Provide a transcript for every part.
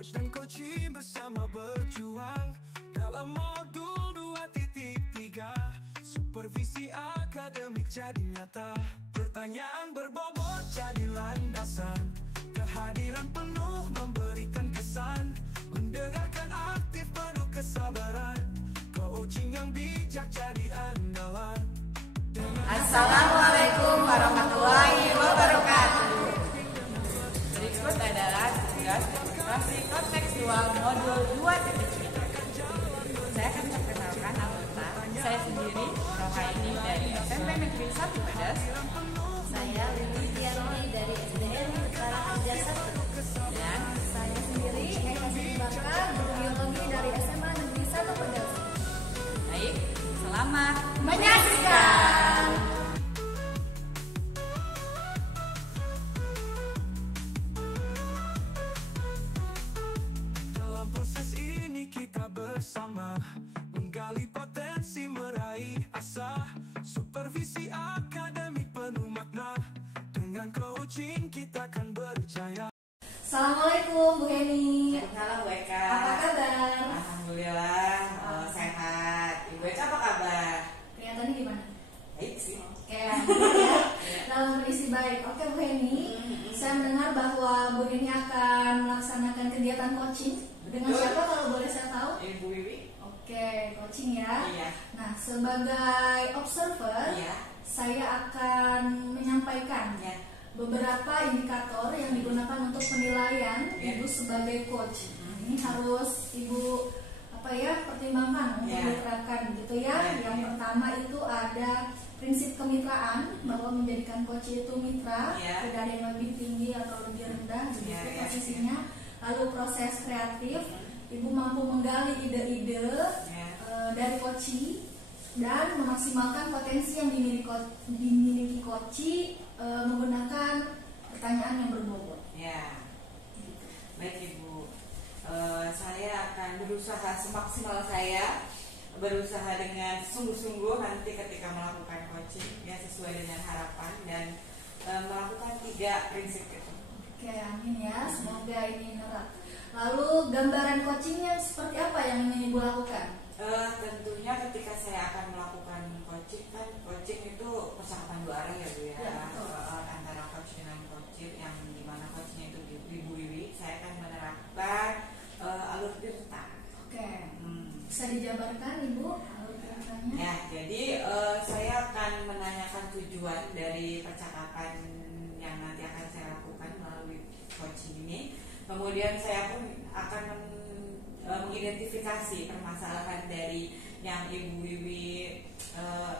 Coach dan coaching bersama berjuang dalam modul 2.3. Supervisi akademik jadi nyata, pertanyaan berbobot jadi landasan, kehadiran penuh memberikan kesan, mendengarkan aktif penuh kesabaran, coaching yang bijak jadi andalan. Assalamualaikum warahmatullahi wabarakatuh. Berikut adalah tugas motivasi kontekstual modul 2.3. Saya akan memperkenalkan anggota. Saya sendiri, Rohaini dari SMP Negeri 1 Pedas. Saya Lili Diarni dari SDN Utara Kerja 1. Dan Saya sendiri Eka Sibaka, guru biologi dari SMA Negeri 1 Pedas. baik, selamat Menyaksikan. Dalam proses ini kita bersama menggali potensi, meraih asa, supervisi akademik penuh makna. Dengan coaching kita akan berjaya. Assalamualaikum Bu Heni. Salam Bu Eka. Apa kabar? Alhamdulillah sehat. Ibu Eka apa kabar? Kelihatannya gimana? Baik sih. Oke, alhamdulillah ya. Dalam kondisi baik. Oke Bu Heni, saya mendengar bahwa Bu Heni akan melaksanakan kegiatan coaching. Dengan Betul. siapa kalau boleh saya tahu? Ibu Wiwi. Oke, coaching ya. Iya. Nah, sebagai observer, Iya. saya akan menyampaikan Iya. beberapa indikator yang digunakan untuk penilaian Ya. Ibu sebagai coach. Ini harus Ibu pertimbangkan untuk Ya. diterapkan gitu ya. Ya. Yang pertama itu ada prinsip kemitraan, bahwa menjadikan coach itu mitra, Ya. tidak ada yang lebih tinggi atau lebih rendah begitu Ya, ya, posisinya. Lalu proses kreatif, Ibu mampu menggali ide-ide Ya. dari coaching dan memaksimalkan potensi yang dimiliki coaching menggunakan pertanyaan yang berbobot. Ya. Baik Ibu. Saya akan berusaha semaksimal saya, berusaha dengan sungguh-sungguh nanti ketika melakukan coaching ya sesuai dengan harapan dan melakukan 3 prinsip itu. Oke, amin ya. Semoga ini nerap. Lalu gambaran coachingnya seperti apa yang ingin Ibu lakukan? Tentunya ketika saya akan melakukan coaching, kan coaching itu percakapan 2 arah ya Bu ya, Ya, betul. antara coach dengan coaching, yang dimana coachnya itu Ibu Wiwi. Saya akan menerapkan alur cerita. Oke, bisa dijabarkan Ibu alur ceritanya? Ya, jadi saya akan menanyakan tujuan dari percakapan yang nanti akan saya lakukan melalui coaching ini. Kemudian saya pun akan mengidentifikasi permasalahan dari yang Ibu Wiwi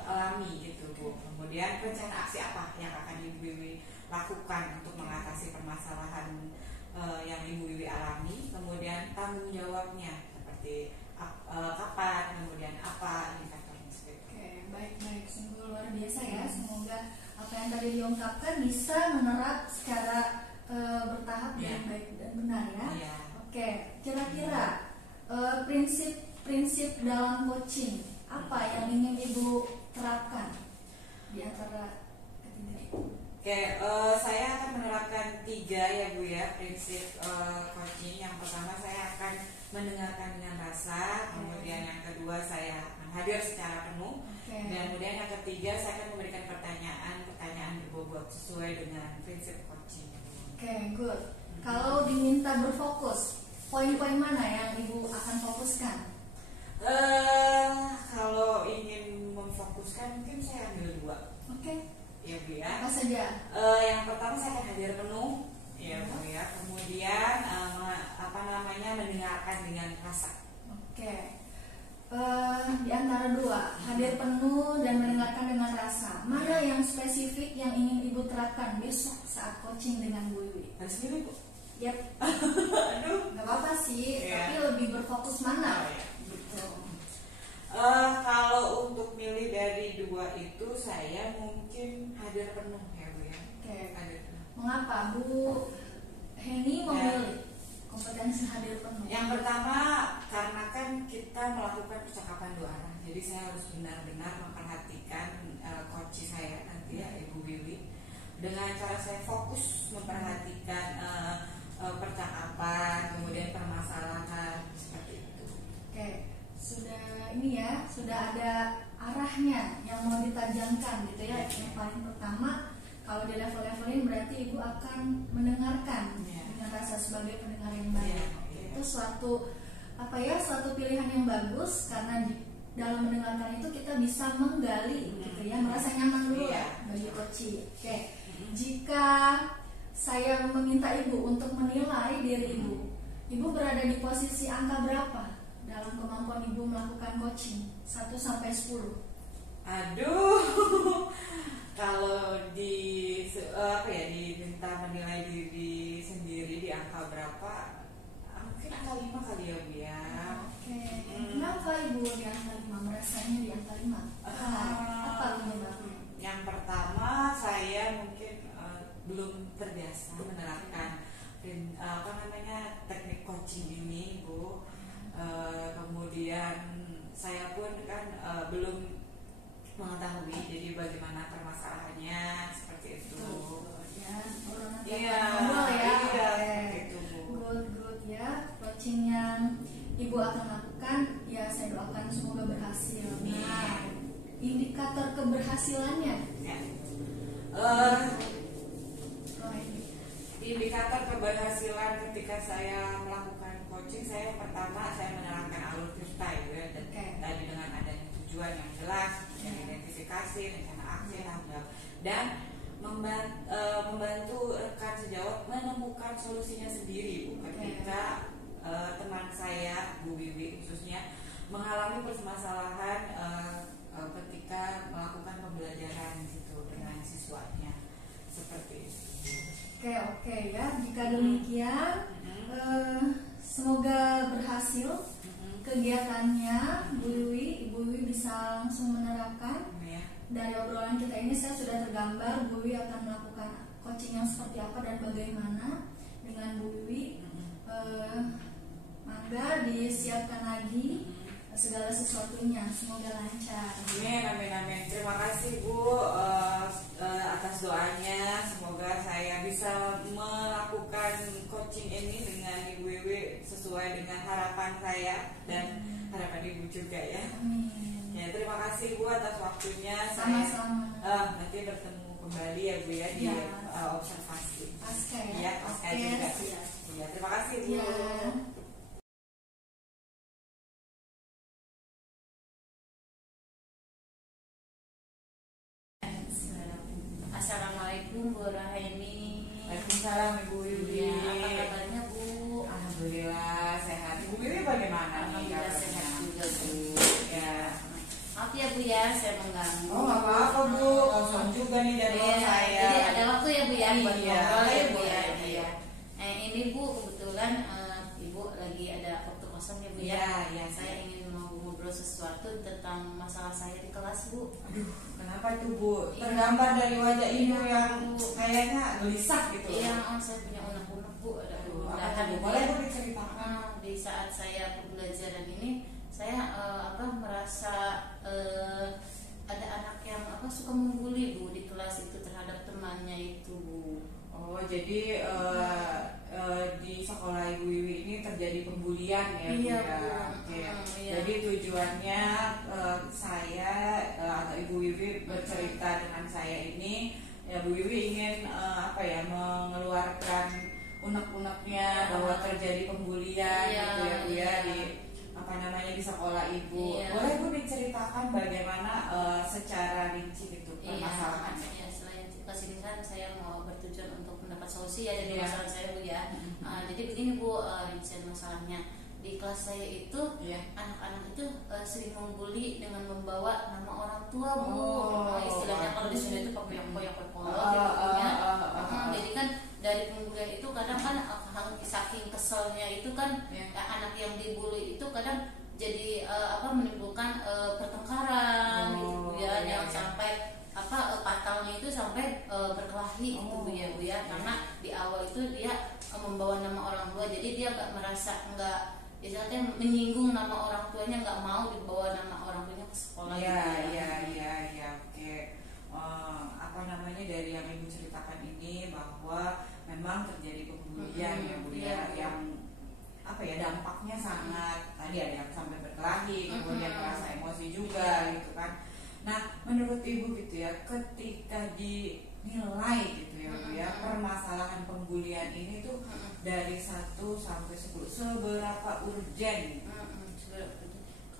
alami gitu Bu. Kemudian rencana aksi apa yang akan Ibu Wiwi lakukan untuk mengatasi permasalahan yang Ibu Wiwi alami. Kemudian tanggung jawabnya seperti kapan, kemudian apa indikatornya seperti itu. Oke, baik-baik, sungguh luar biasa ya. Semoga apa yang tadi diungkapkan bisa menerap secara bertahap dengan baik dan benar ya. Iya. Oke, kira-kira prinsip-prinsip dalam coaching apa yang ingin Ibu terapkan di antara ketiga itu? Oke, saya akan menerapkan 3 ya Bu ya prinsip coaching. Yang pertama saya akan mendengarkan dengan rasa, kemudian yang kedua saya akan hadir secara penuh, dan kemudian yang ketiga saya akan memberikan pertanyaan berbobot sesuai dengan prinsip coaching. Oke, good. Kalau diminta berfokus, poin-poin mana yang Ibu akan fokuskan? Kalau ingin memfokuskan mungkin saya ambil 2. Oke, Ya Bu ya. apa saja? Yang pertama saya akan hadir penuh, ya Bu ya. Kemudian mendengarkan dengan rasa. Oke. Di antara 2, hadir penuh dan mendengarkan dengan rasa. Mana yang spesifik yang ingin Ibu terapkan besok saat coaching dengan Bu Wiwi? Harus milih Bu. Yap, Aduh. nggak apa-apa sih, Iya. tapi lebih berfokus mana? Oh, iya. Gitu. Kalau untuk milih dari 2 itu saya mungkin hadir penuh ya Bu ya. Oke. Hadir penuh. Mengapa Bu Heni memilih kompetensi hadir penuh? Yang pertama karena kan kita melakukan percakapan 2 arah, jadi saya harus benar-benar memperhatikan coach saya nanti ya Ibu Wiwi. Dengan cara saya fokus memperhatikan percakapan, kemudian permasalahan seperti itu. Oke, sudah ini ya, sudah ada arahnya yang mau ditajamkan gitu ya. Yang paling pertama, kalau di level-levelin berarti ibu akan mendengarkan dengan rasa sebagai pendengar yang baik. Itu suatu suatu pilihan yang bagus, karena di dalam mendengarkan itu kita bisa menggali gitu ya, merasa nyaman dulu bagi coaching. Oke, jika saya meminta ibu untuk menilai diri ibu berada di posisi angka berapa dalam kemampuan ibu melakukan coaching 1 sampai 10? Aduh, kalau diminta menilai diri sendiri di angka berapa? Mungkin angka 5 kali ya Bu ya. Oke, kenapa ibu di angka 5? Merasanya di angka 5? Apa penyebabnya? Yang pertama, saya mungkin belum terbiasa menerapkan teknik coaching ini Bu. Kemudian saya pun kan belum mengetahui jadi bagaimana permasalahannya seperti itu. Good ya. Coaching yang ibu akan lakukan ya, saya doakan semoga berhasil. Nah, indikator keberhasilannya indikator keberhasilan ketika saya melakukan coaching, saya pertama saya menerapkan alur Tirta ya, tadi dengan adanya tujuan yang jelas, identifikasi, rencana aksi, tanggung jawab, dan membantu rekan sejawat menemukan solusinya sendiri Bu. Ketika teman saya Bu Wiwi khususnya mengalami permasalahan ketika melakukan pembelajaran gitu dengan siswanya seperti itu. Oke ya, jika demikian semoga berhasil kegiatannya Ibu Wiwi bisa langsung menerapkan. Dari obrolan kita ini saya sudah tergambar Bu Wiwi akan melakukan coaching yang seperti apa dan bagaimana dengan Bu Wiwi. Mangga disiapkan lagi segala sesuatunya, semoga lancar. Amin. Terima kasih Bu atas doanya. Semoga saya bisa melakukan coaching ini dengan Ibu Wiwi sesuai dengan harapan saya dan harapan Ibu juga ya. Amin. Ya, terima kasih Bu atas waktunya. Sama-sama. Nanti bertemu kembali ya Bu ya di observasi. Pasca ya. Pasca juga. Ya, terima kasih Bu. Assalamualaikum Bu Rahaini. Waalaikumsalam Ibu Wiwi. Apa kabarnya Bu? Alhamdulillah sehat. Ibu Wiwi bagaimana? Alhamdulillah sehat juga Bu. Ya. Maaf ya Bu ya, saya mengganggu. Oh nggak apa-apa Bu, kosong juga nih jadwal saya. Jadi ada waktu ya Bu ya buat ngobrol ya Bu ya. Iya. Ini Bu kebetulan Ibu lagi ada waktu kosong ya Bu ya. Iya. Saya ingin mau ngobrol sesuatu tentang masalah saya di kelas Bu. Aduh, kenapa tuh Bu? Tergambar dari wajah Ibu yang kayaknya gelisah gitu. Iya, saya punya unek-unek Bu. Boleh Bu diceritakan? Di saat saya pembelajaran ini, saya merasa ada anak yang suka membuli Bu di kelas itu terhadap temannya itu Bu. Oh, jadi di sekolah Ibu Wiwi ini terjadi pembulian ya Bu? Iya ya? Bu. Iya. Iya. Jadi tujuannya saya atau Ibu Wiwi bercerita dengan saya ini, ya Bu Wiwi ingin mengeluarkan unek-uneknya bahwa terjadi pembulian gitu ya Bu ya di di sekolah Ibu. Iya. Boleh Bu diceritakan bagaimana secara rinci gitu permasalahannya? Iya, selain kasih kan saya mau bertujuan untuk mendapat solusi ya dari masalah saya Bu ya. Jadi begini Bu, rincian masalahnya di kelas saya itu anak-anak itu sering membuli dengan membawa nama orang tua Bu. Istilahnya kalau di sini itu koyak-koyak jadi kan dari pembulian itu kadang kan saking keselnya itu kan anak yang dibully itu kadang jadi menimbulkan pertengkaran gitu Bu ya, yang sampai fatalnya itu sampai berkelahi gitu Bu ya, karena di awal itu dia membawa nama orang tua, jadi dia istilahnya menyinggung nama orang tuanya, nggak mau dibawa nama orang tuanya ke sekolah. Iya, oke. Dari yang Ibu ceritakan ini bahwa memang terjadi pembulian pembulian ya Bu ya, yang apa ya, dampaknya sangat, tadi ada yang sampai berkelahi, kemudian merasa emosi juga gitu kan. Nah menurut Ibu gitu ya, ketika dinilai gitu ya Bu ya, permasalahan pembulian ini tuh dari 1 sampai 10 seberapa urgen?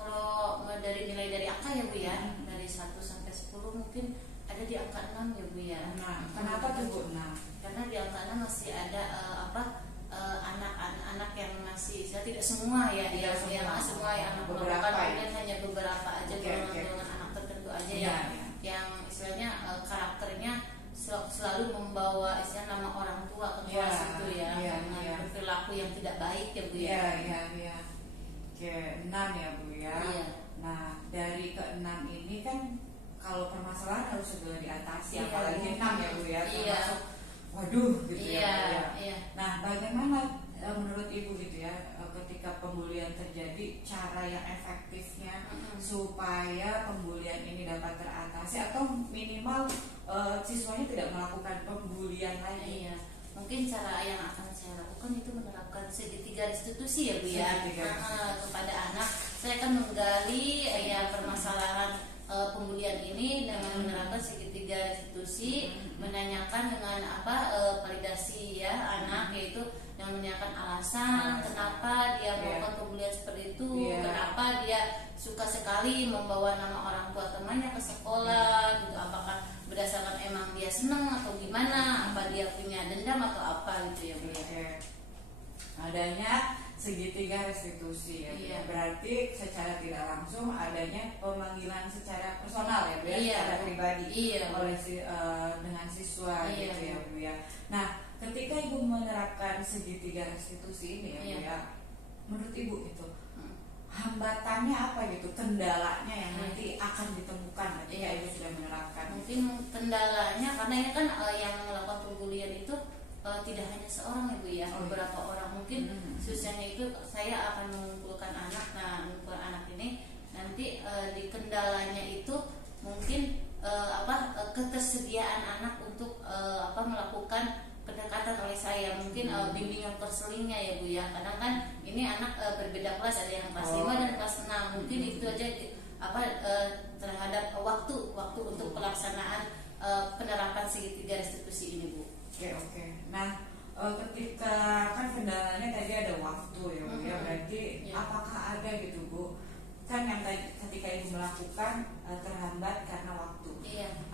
Kalau dari nilai dari angka ya Bu ya, dari 1 sampai 10 mungkin ada di angka 6 ya Bu ya. Nah kenapa tuh Bu 6? Karena di angka 6 masih ada anak-anak yang masih, saya tidak semua ya, semua yang anak melakukan pembulian, hanya beberapa aja dengan anak tertentu aja yang istilahnya karakternya selalu membawa istilah nama orang tua ke kelas itu ya, dengan perilaku yang tidak baik ya Bu ya. Oke, 6 ya Bu ya. Nah dari ke-6 ini kan kalau permasalahan harus segera diatasi, apalagi 6 ya Bu ya, termasuk waduh gitu ya. Nah bagaimana menurut Ibu gitu ya, ketika pembulian terjadi, cara yang efektifnya supaya pembulian ini dapat teratasi atau minimal siswanya tidak melakukan pembulian lagi? Mungkin cara yang akan saya lakukan itu menerapkan segitiga restitusi ya Bu ya. Kepada anak saya akan menggali permasalahan pembulian ini dengan menerapkan segitiga restitusi, menanyakan dengan validasi ya anak, yaitu yang menanyakan alasan kenapa dia melakukan pembulian seperti itu, kenapa dia suka sekali membawa nama orang tua temannya ke sekolah gitu, apakah berdasarkan emang dia seneng atau gimana, apa dia punya dendam atau apa gitu ya Bu ya. Adanya segitiga restitusi ya, berarti secara tidak langsung adanya pemanggilan secara personal ya Bu ya, secara pribadi oleh dengan siswa gitu ya Bu ya. Nah ketika Ibu menerapkan segitiga restitusi ini ya Bu ya, menurut Ibu itu hambatannya apa gitu, kendalanya yang nanti akan ditemukan ketika Ibu sudah menerapkan? Mungkin kendalanya karena ini kan yang melakukan pembulian itu tidak hanya seorang ya Bu ya, beberapa orang. Mungkin susahnya itu saya akan mengumpulkan anak. Nah mengumpulkan anak ini nanti di kendalanya itu mungkin ketersediaan anak untuk melakukan pendekatan oleh saya, mungkin bimbingan konselingnya ya Bu ya. Kadang kan ini anak berbeda kelas, ada yang kelas 5 dan kelas 6. Mungkin itu aja terhadap waktu untuk pelaksanaan penerapan segitiga restitusi ini Bu. Oke. Nah ketika kan kendalanya tadi ada waktu ya Bu ya, berarti apakah ada gitu Bu, kan yang tadi ketika Ibu melakukan terhambat karena waktu,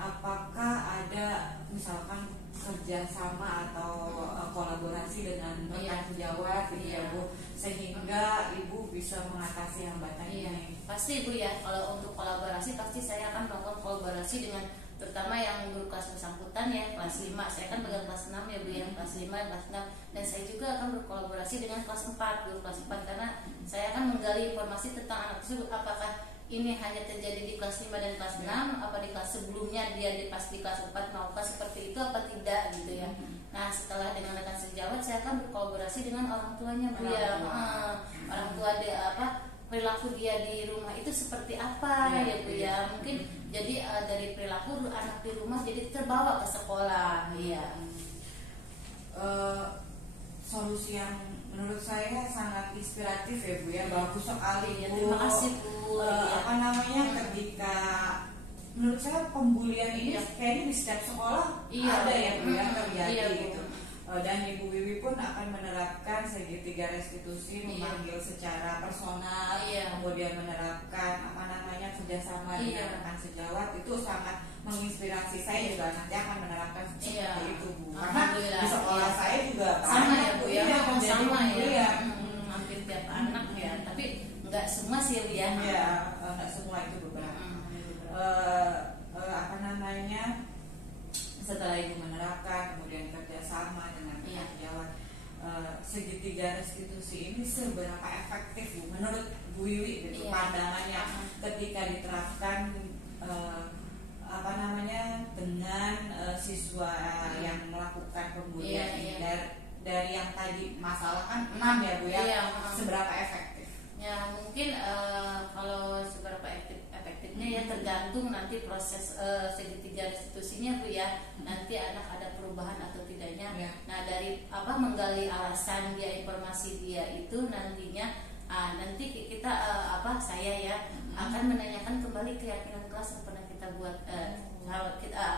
apakah ada misalkan kerjasama atau kolaborasi dengan rekan sejawat gitu ya Bu, sehingga Ibu bisa mengatasi hambatan ini? Pasti Bu ya, kalau untuk kolaborasi pasti saya akan melakukan kolaborasi dengan terutama yang guru kelas bersangkutan ya, kelas 5. Saya kan pegang kelas 6 ya Bu ya, kelas 5, kelas 6. Dan saya juga akan berkolaborasi dengan kelas 4, guru kelas 4, karena saya akan menggali informasi tentang anak tersebut, apakah ini hanya terjadi di kelas 5 dan kelas 6, apa di kelas sebelumnya dia di kelas 4 maupun seperti itu apa tidak gitu ya. Nah setelah dengan rekan sejawat saya akan berkolaborasi dengan orang tuanya Bu ya. Orang tua dia perilaku dia di rumah itu seperti apa ya Bu ya. Mungkin jadi dari perilaku anak di rumah jadi terbawa ke sekolah solusi yang menurut saya sangat inspiratif ya Bu ya, bagus sekali Bu. Terima kasih Bu. Ketika menurut saya pembulian ini kayaknya di setiap sekolah ada ya Bu ya, terjadi gitu. Dan Ibu Wiwi pun akan menerapkan segitiga restitusi, memanggil secara personal, kemudian menerapkan kerjasama dengan rekan sejawat. Itu sangat menginspirasi. Saya juga nanti akan menerapkan seperti itu Bu, karena di sekolah saya juga sama ya Bu ya, sama ya, hampir tiap anak ya, tapi nggak semua sih Bu ya. Nggak semua, itu beberapa. Setelah Ibu menerapkan, kemudian kerjasama dengan rekan sejawat, segitiga restitusi ini seberapa efektif Bu menurut Bu Wiwi gitu, pandangannya ketika diterapkan dengan siswa yang melakukan pembulian ini, dari yang tadi masalah kan 6 ya Bu ya, seberapa efektif? Ya mungkin kalau seberapa efektifnya ya tergantung tergantung nanti proses segitiga restitusinya Bu ya. Nanti anak ada perubahan atau tidaknya. Ya. Nah dari menggali alasan dia, informasi dia itu nantinya nanti kita saya ya akan menanyakan kembali keyakinan kelas yang pernah kita buat.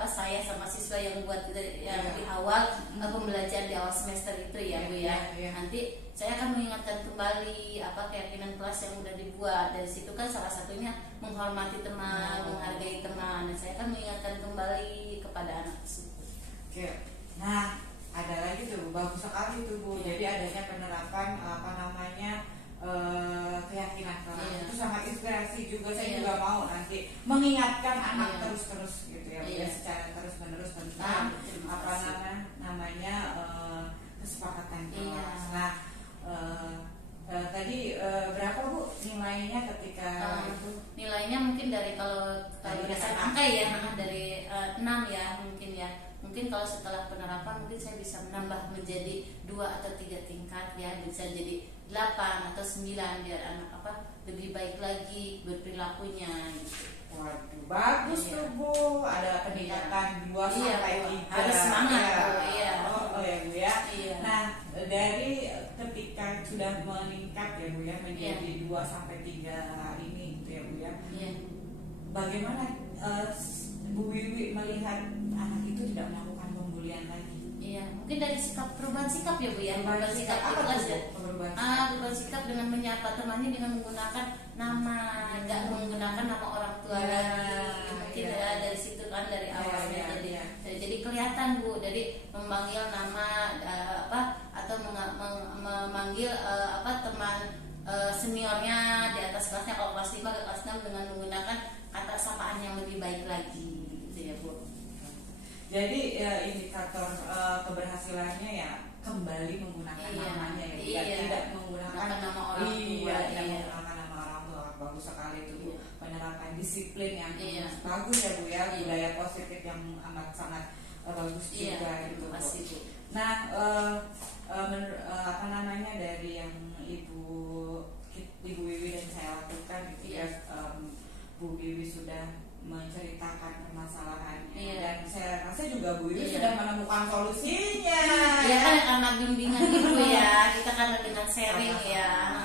Saya sama siswa yang buat yang di awal pembelajaran di awal semester itu ya Bu ya. Nanti saya akan mengingatkan kembali keyakinan kelas yang udah dibuat. Dari situ kan salah satunya menghormati teman, menghargai teman. Dan saya akan mengingatkan kembali kepada anak tersebut. Oke. Nah, ada lagi tuh, bagus sekali tuh Bu. Jadi adanya penerapan keyakinan kelas itu sangat inspirasi juga. Saya juga mau nanti mengingatkan anak terus-terus gitu ya, secara terus-menerus tentang kesepakatan kelas. Nah, tadi berapa Bu nilainya ketika itu? Nilainya mungkin dari kalau berdasarkan angka ya, dari 6 ya mungkin ya. Mungkin kalau setelah penerapan mungkin saya bisa menambah menjadi 2 atau 3 tingkat ya, bisa jadi 8 atau 9 biar anak lebih baik lagi berperilakunya gitu. Waduh, bagus tuh Bu. Ada peningkatan 2 sampai 3. Harus semangat Bu. Ya Bu ya. Nah, dari ketika sudah meningkat ya Bu ya menjadi 2 sampai 3 ini gitu ya Bu ya. Bagaimana Bu Wiwi melihat anak itu tidak melakukan pembulian lagi? Iya, mungkin dari perubahan sikap ya Bu ya. Perubahan sikap apa ikhlas tuh, ya. perubahan Sikap dengan menyapa temannya dengan menggunakan nama, nggak menggunakan nama orang tua lagi. Mungkin dari situ kan dari awalnya jadi kelihatan Bu, dari memanggil nama atau memanggil teman seniornya di atas kelasnya, kalau kelas 5 ke kelas 6 dengan menggunakan kata sapaan yang lebih baik lagi gitu ya Bu. Jadi indikator keberhasilannya ya kembali menggunakan namanya ya, tidak menggunakan nama orang tua. Tidak menggunakan nama orang tua. Bagus sekali itu Bu. Penerapan disiplin yang bagus ya Bu ya, budaya positif yang amat sangat bagus juga itu Bu. Nah, dari yang Ibu Wiwi dan saya lakukan gitu ya, Bu Wiwi sudah menceritakan permasalahannya dan saya rasa juga Bu Wiwi sudah menemukan solusinya. Iya kan karena bimbingan Ibu ya, kita kan dengan sharing ya.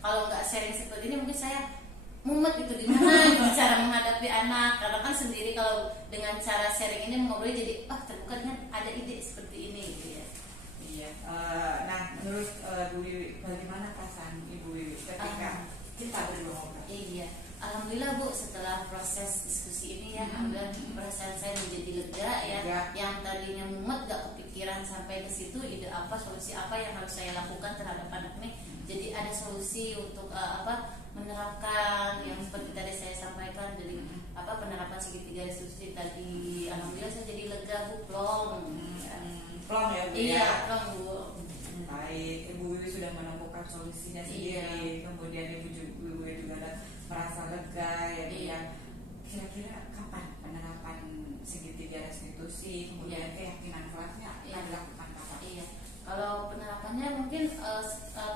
Kalau nggak sharing seperti ini mungkin saya mumet gitu gimana gitu cara menghadapi anak, karena kan sendiri kalau dengan cara sharing ini ngobrol jadi terbuka dengan ada ide seperti ini gitu ya. Iya. Nah, menurut Bu Wiwi bagaimana perasaan Ibu Wiwi ketika kita berdua? Iya. Alhamdulillah Bu, setelah proses diskusi ini ya, alhamdulillah perasaan saya menjadi lega ya. Yang tadinya mumet gak kepikiran sampai ke situ, ide apa, solusi apa yang harus saya lakukan terhadap anak ini. Jadi ada solusi untuk menerapkan yang seperti tadi saya sampaikan, dari penerapan segitiga restitusi tadi. Alhamdulillah saya jadi lega Bu, plong. Plong ya Bu. Iya, plong Bu. Baik, Ibu Wiwi sudah menemukan solusinya sendiri. Kemudian Ibu Wiwi juga ada merasa lega ya. Kira-kira kapan penerapan segitiga restitusi, kemudian keyakinan kelasnya akan dilakukan kapan? Iya, kalau penerapannya mungkin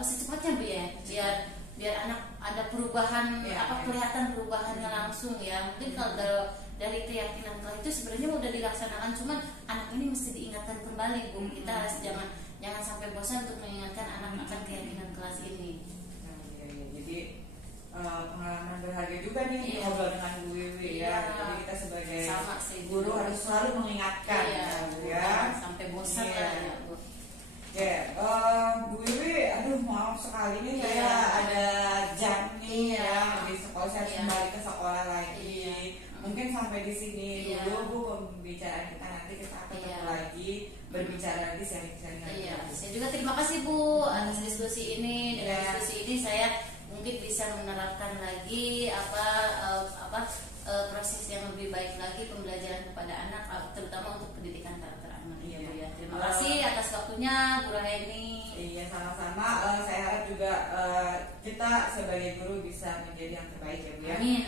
secepatnya Bu ya, biar anak ada perubahan, kelihatan perubahannya langsung ya. Mungkin kalau dari keyakinan kelas itu sebenarnya udah dilaksanakan, cuman anak ini mesti diingatkan kembali Bu. Kita harus jangan sampai bosan untuk mengingatkan anak akan keyakinan kelas ini. Jadi pengalaman berharga juga nih ngobrol dengan Bu Wiwi ya. Jadi kita sebagai guru harus selalu mengingatkan ya. Sampai bosan ya Bu. Bu Wiwi, maaf sekali nih saya ada jam nih ya di sekolah, saya harus kembali ke sekolah lagi. Mungkin sampai di sini dulu Bu pembicaraan kita, nanti kita akan ketemu lagi berbicara lagi sharing-sharing lagi. Saya juga terima kasih Bu atas diskusi ini. Dengan diskusi ini saya mungkin bisa menerapkan lagi proses yang lebih baik lagi pembelajaran kepada anak, terutama untuk pendidikan karakter anak. Terima kasih atas waktunya Bu Raheni. Iya, sama-sama. Saya harap juga kita sebagai guru bisa menjadi yang terbaik ya Bu ya. Amin.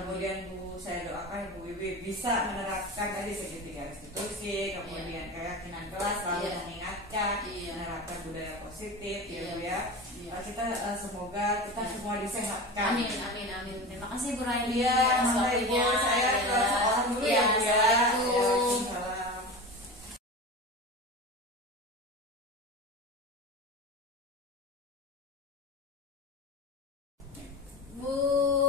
Kemudian Bu, saya doakan Bu Wiwi bisa menerapkan tadi segitiga restitusi, kemudian keyakinan kelas, selalu mengingatkan, menerapkan budaya positif ya Bu ya. Kita semoga kita semua disehatkan. Amin. Terima kasih. Makasih Bu Raini Iya, atas sama waktunya. Ibu. Saya ke Ya. sekolah dulu Iya, ya, Bu ya. Assalamualaikum. Waalaikumsalam. Bu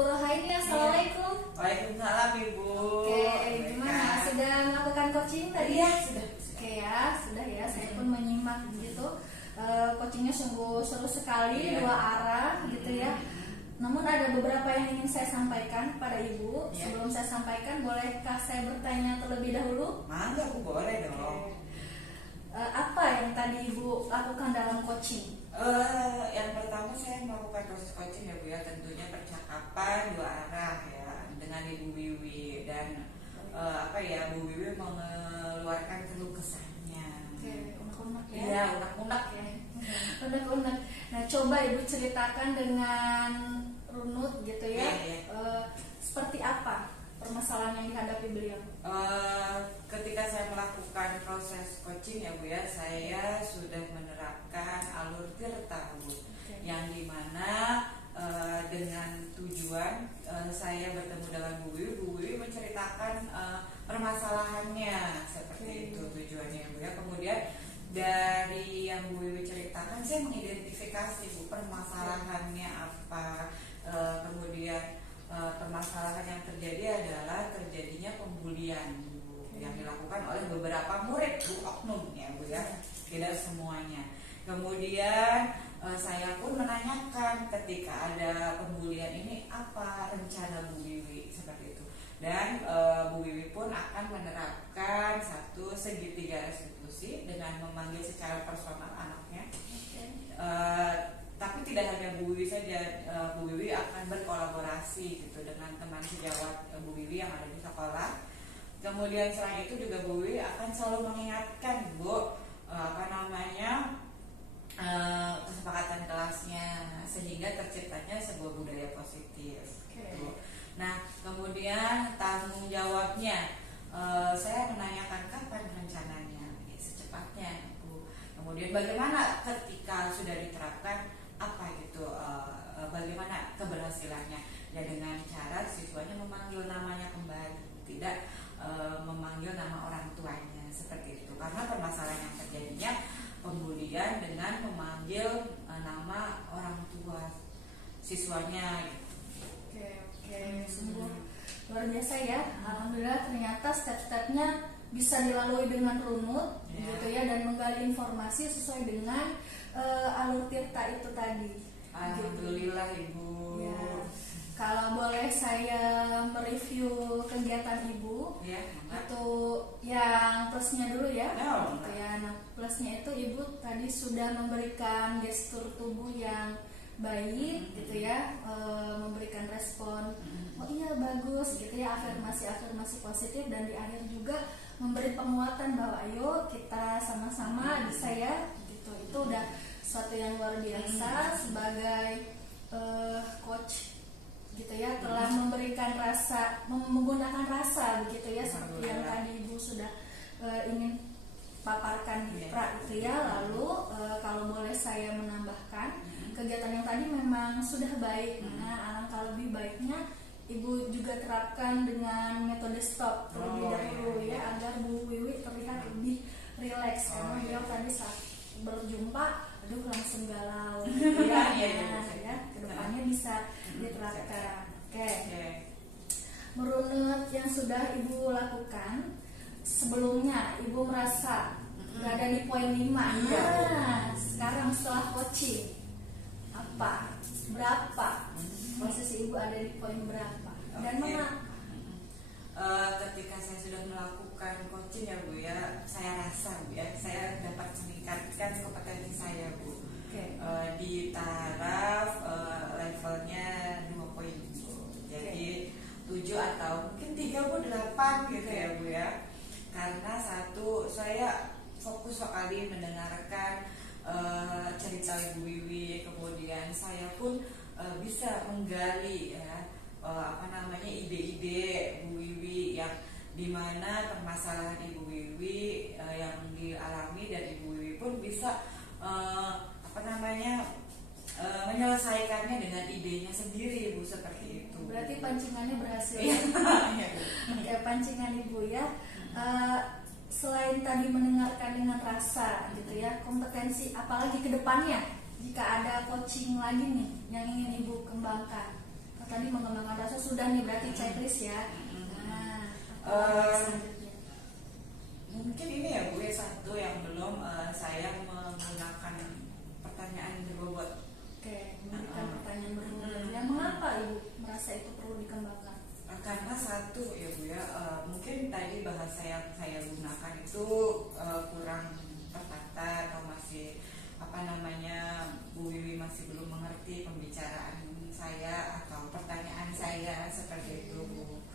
Rohaini, assalamualaikum. Waalaikumsalam Ibu. Oke, gimana? Sudah melakukan coaching tadi? Iya, sudah. Oke ya, sudah ya. Saya pun menyimak gitu. Coachingnya sungguh seru sekali, Iya. dua arah gitu ya. Namun ada beberapa yang ingin saya sampaikan pada Ibu. Iya. Sebelum saya sampaikan, bolehkah saya bertanya terlebih dahulu? Mangga Bu, boleh dong. Apa yang tadi Ibu lakukan dalam coaching? Yang pertama saya melakukan proses coaching ya Bu ya, tentunya percakapan dua arah ya dengan Ibu Wiwi dan Bu Wiwi mengeluarkan keluh kesahnya. Oke, unek-unek ya. Iya, unek-unek ya. Unek-unek. Nah, coba Ibu ceritakan dengan runut gitu ya. Iya. Seperti apa permasalahan yang dihadapi beliau? Ketika saya melakukan proses coaching ya Bu ya, saya sudah menerapkan alur tirta Bu, yang dimana dengan tujuan saya bertemu dengan Bu Wiwi menceritakan permasalahannya seperti itu tujuannya Bu ya. Kemudian dari yang Bu Wiwi ceritakan, saya mengidentifikasi Bu permasalahannya apa. Kemudian permasalahan yang terjadi adalah terjadinya pembulian Bu, yang dilakukan oleh beberapa murid Bu, oknum ya Bu ya, tidak semuanya. Kemudian saya pun menanyakan ketika ada pembulian ini apa rencana Bu Wiwi seperti itu, dan Bu Wiwi pun akan menerapkan satu segitiga restitusi dengan memanggil secara personal anaknya. Tapi tidak hanya Bu Wiwi saja, Bu Wiwi akan berkolaborasi gitu dengan teman sejawat Bu Wiwi yang ada di sekolah. Kemudian selain itu juga Bu Wiwi akan selalu mengingatkan Bu kesepakatan kelasnya, sehingga terciptanya sebuah budaya positif. Gitu. Nah, kemudian tanggung jawabnya, saya menanyakan kapan rencananya, secepatnya Bu. Kemudian bagaimana ketika sudah diterapkan, apa gitu, bagaimana keberhasilannya, ya dengan cara siswanya memanggil namanya kembali, tidak memanggil nama orang tuanya seperti itu, karena permasalahan yang terjadinya pembulian dengan memanggil nama orang tua siswanya gitu. Oke, sungguh luar biasa ya. Alhamdulillah ternyata step-stepnya bisa dilalui dengan runut gitu ya, dan menggali informasi sesuai dengan alur tirta itu tadi. Alhamdulillah Ibu. Ya. Kalau boleh saya mereview kegiatan Ibu, Ya, itu yang plusnya dulu ya. Oh, Gitu ya. Nah, plusnya itu Ibu tadi sudah memberikan gestur tubuh yang baik gitu ya, memberikan respon, oh iya bagus gitu ya, afirmasi positif, dan di akhir juga memberi penguatan bahwa ayo kita sama-sama bisa ya gitu. Itu udah suatu yang luar biasa sebagai coach gitu ya, telah memberikan rasa, menggunakan rasa begitu ya, seperti yang tadi Ibu sudah ingin paparkan di pra gitu ya. Lalu kalau boleh saya menambahkan, kegiatan yang tadi memang sudah baik. Nah, alangkah lebih baiknya Ibu juga terapkan dengan metode stop terlebih dahulu ya, agar Bu Wiwi terlihat lebih rileks, karena beliau tadi saat berjumpa aduh langsung galau. Ya, kedepannya bisa diterapkan. Oke. Merunut yang sudah Ibu lakukan sebelumnya, Ibu merasa berada di poin 5. Nah, sekarang setelah coaching apa? Berapa? Posisi Ibu ada di poin berapa? Dan mengapa? Ketika saya sudah melakukan coaching ya Bu ya, saya rasa Bu ya, saya dapat meningkatkan kompetensi saya Bu. Di taraf levelnya 2 poin Bu. Jadi 7 atau mungkin 3 Bu, 8 gitu ya Bu ya. Karena satu, saya fokus sekali mendengarkan cerita Ibu Wiwi, kemudian saya pun bisa menggali ya ide-ide Bu Wiwi, yang dimana permasalahan Ibu Wiwi yang dialami, dan Ibu Wiwi pun bisa menyelesaikannya dengan idenya sendiri Bu, seperti itu. Berarti berarti pancingannya berhasil. Iya. Oke, pancingan Ibu ya. Selain tadi mendengarkan dengan rasa gitu ya, kompetensi apalagi ke depannya jika ada coaching lagi nih yang ingin Ibu kembangkan? Tadi mengembangkan rasa sudah nih, berarti checklist ya. Nah, selanjutnya mungkin ini ya Bu, satu yang belum saya menggunakan pertanyaan berbobot. oke, memberikan pertanyaan berbobot. Ya, mengapa Ibu merasa itu perlu dikembangkan? Karena satu ya Bu ya, mungkin tadi bahasa yang saya gunakan itu kurang tertata atau masih Bu Wiwi masih belum mengerti pembicaraan saya atau pertanyaan saya seperti itu Bu.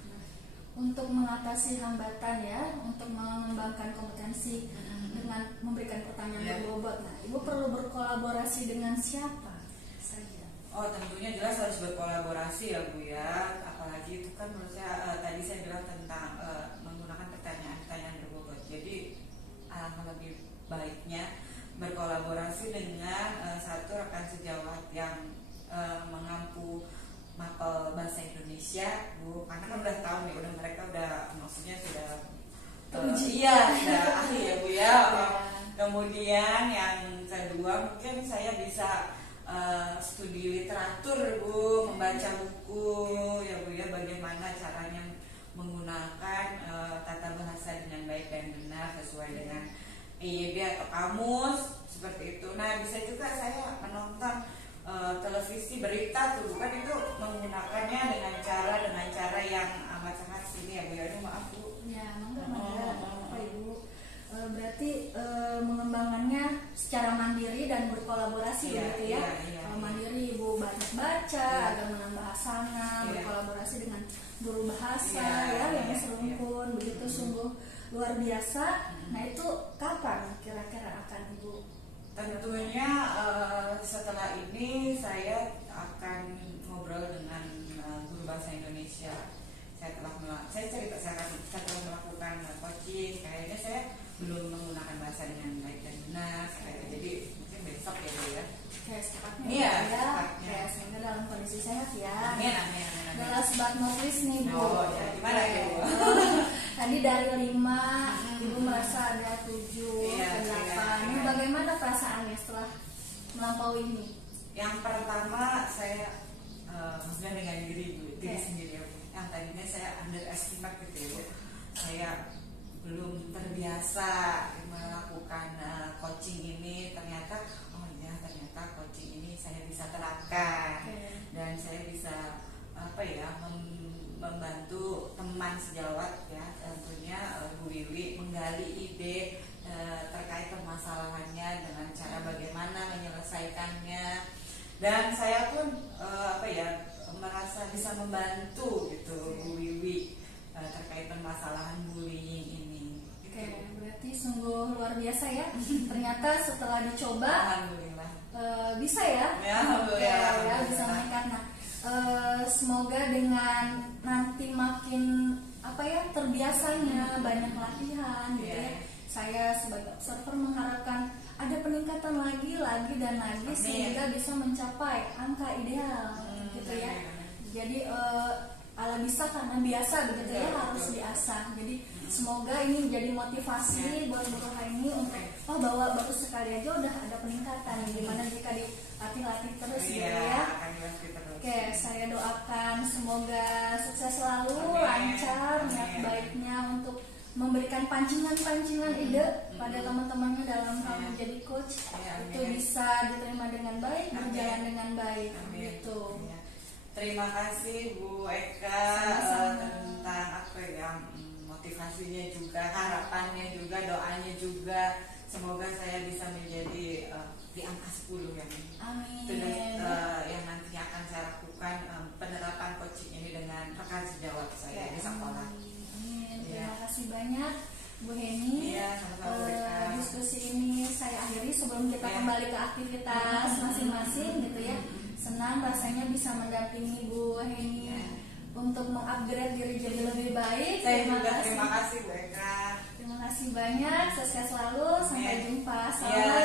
Untuk mengatasi hambatan ya, untuk mengembangkan kompetensi dengan memberikan pertanyaan berbobot. Nah, Ibu perlu berkolaborasi dengan siapa saja? Oh, tentunya jelas harus berkolaborasi ya Bu ya. Apalagi itu kan menurut saya tadi saya bilang tentang menggunakan pertanyaan-pertanyaan berbobot. Jadi alangkah lebih baiknya berkolaborasi dengan satu rekan sejawat yang mengampu mapel bahasa Indonesia Bu, karena kan udah tahu nih, mereka udah maksudnya sudah iya, sudah ahli ya Bu ya. Kemudian yang kedua mungkin saya bisa studi literatur Bu, membaca buku ya Bu ya, bagaimana caranya menggunakan tata bahasa dengan baik dan benar sesuai dengan EYB atau kamus seperti itu. Nah, bisa juga saya menonton televisi berita tuh, bukan itu menggunakannya dengan cara yang amat sangat ini ya Bu ya. Maaf Bu. Ya, apa Ibu? Berarti mengembangkannya secara mandiri dan berkolaborasi begitu ya. Kalau mandiri Ibu baca agar menambah hasanah, berkolaborasi dengan guru bahasa yang serumpun, begitu sungguh luar biasa. Nah, itu kapan kira-kira akan Ibu? Tentunya setelah ini saya akan ngobrol dengan guru bahasa Indonesia. Saya telah melakukan coaching. Kayaknya saya belum menggunakan bahasa dengan baik dan benar. Jadi mungkin besok ya Bu ya. Oke, secepatnya ya. Oke, sehingga dalam kondisi sehat ya. Amin. Last but not least nih Bu. Ya, gimana ya Bu? Tadi dari 5 Ibu merasa ada 7, 8. Ini bagaimana perasaannya setelah melampaui ini? Yang pertama saya maksudnya dengan diri sendiri ya Bu. Yang tadinya saya underestimate gitu ya Bu. Saya belum terbiasa melakukan coaching ini, ternyata coaching ini saya bisa terapkan dan saya bisa membantu teman sejawat ya, tentunya Bu Wiwi menggali ide terkait permasalahannya dengan cara bagaimana menyelesaikannya, dan saya pun merasa bisa membantu gitu Bu Wiwi terkait permasalahan bullying ini. Oke, berarti sungguh luar biasa ya. Ternyata setelah dicoba, alhamdulillah bisa ya. Alhamdulillah bisa meningkat. Nah, semoga dengan nanti makin terbiasanya banyak latihan gitu ya. Saya sebagai observer mengharapkan ada peningkatan lagi dan lagi sehingga bisa mencapai angka ideal gitu ya. Jadi ala bisa karena biasa begitu ya, harus diasah. Jadi semoga ini menjadi motivasi buat Bu Rohaini untuk bahwa baru sekali aja udah ada peningkatan. Gimana jika dilatih terus gitu ya. Oke, saya doakan semoga sukses selalu, lancar niat baiknya untuk memberikan pancingan-pancingan ide pada teman-temannya dalam hal menjadi coach. Itu bisa diterima dengan baik, berjalan dengan baik gitu. Terima kasih Bu Eka tentang motivasinya juga, harapannya juga, doanya juga. Semoga saya bisa menjadi di angka 10 yang yang nantinya akan saya lakukan penerapan coaching ini dengan rekan sejawat saya di sekolah. Terima kasih banyak Bu Heni. Diskusi ini saya akhiri sebelum kita kembali ke aktivitas masing-masing gitu ya. Senang rasanya bisa mendampingi Bu Heni untuk mengupgrade diri jadi lebih baik. Terima kasih Bu Eka. Terima kasih banyak. Sukses selalu. Sampai jumpa. Salam